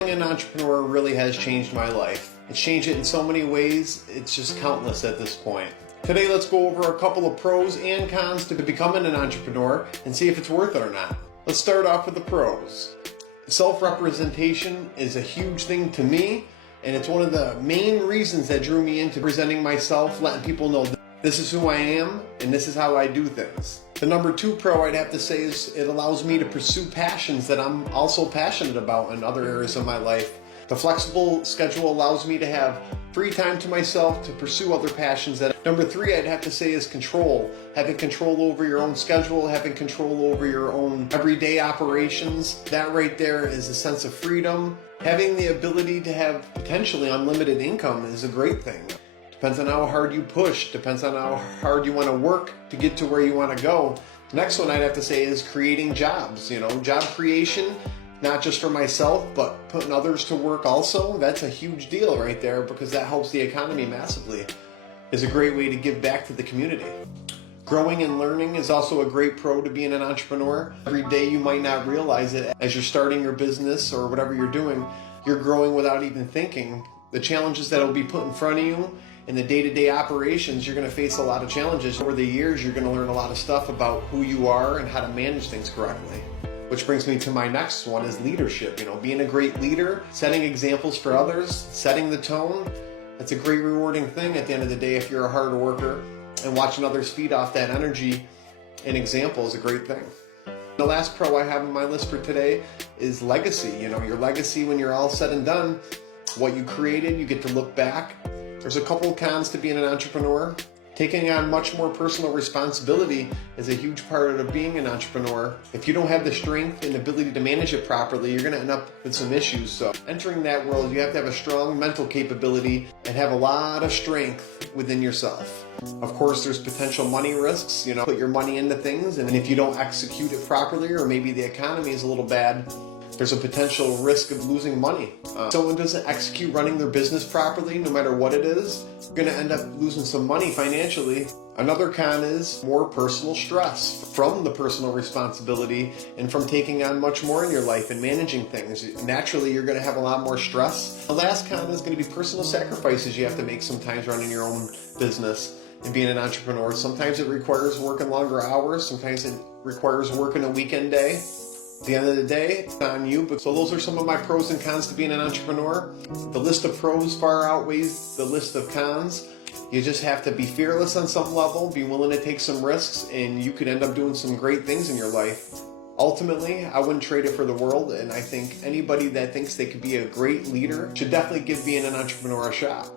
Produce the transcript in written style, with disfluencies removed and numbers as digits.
Being an entrepreneur really has changed my life. It's changed it in so many ways, it's just countless at this point. Today, let's go over a couple of pros and cons to becoming an entrepreneur and see if it's worth it or not. Let's start off with the pros. Self-representation is a huge thing to me, and it's one of the main reasons that drew me into presenting myself, letting people know this is who I am and this is how I do things. The number 2 pro I'd have to say is it allows me to pursue passions that I'm also passionate about in other areas of my life. The flexible schedule allows me to have free time to myself to pursue other passions. Number 3 I'd have to say is control. Having control over your own schedule, having control over your own everyday operations. That right there is a sense of freedom. Having the ability to have potentially unlimited income is a great thing. Depends on how hard you push, depends on how hard you want to work to get to where you want to go. The next one I'd have to say is creating jobs, job creation, not just for myself, but putting others to work also. That's a huge deal right there because that helps the economy massively. It's a great way to give back to the community. Growing and learning is also a great pro to being an entrepreneur. Every day you might not realize it as you're starting your business or whatever you're doing, you're growing without even thinking. The challenges that will be put in front of you in the day-to-day operations, you're going to face a lot of challenges. Over the years, you're going to learn a lot of stuff about who you are and how to manage things correctly. Which brings me to my next one is leadership. Being a great leader, setting examples for others, setting the tone. That's a great rewarding thing at the end of the day if you're a hard worker, and watching others feed off that energy and example is a great thing. The last pro I have on my list for today is legacy. Your legacy when you're all said and done, what you created, you get to look back. There's a couple of cons to being an entrepreneur. Taking on much more personal responsibility is a huge part of being an entrepreneur. If you don't have the strength and ability to manage it properly, you're going to end up with some issues. So entering that world, you have to have a strong mental capability and have a lot of strength within yourself. Of course, there's potential money risks. Put your money into things, and if you don't execute it properly, or maybe the economy is a little bad, there's a potential risk of losing money. Someone doesn't execute running their business properly, no matter what it is, you're going to end up losing some money financially. Another con is more personal stress from the personal responsibility and from taking on much more in your life and managing things. Naturally, you're going to have a lot more stress. The last con is going to be personal sacrifices you have to make sometimes running your own business and being an entrepreneur. Sometimes it requires working longer hours. Sometimes it requires working a weekend day. At the end of the day, it's on you. So those are some of my pros and cons to being an entrepreneur. The list of pros far outweighs the list of cons. You just have to be fearless on some level, be willing to take some risks, and you could end up doing some great things in your life. Ultimately, I wouldn't trade it for the world, and I think anybody that thinks they could be a great leader should definitely give being an entrepreneur a shot.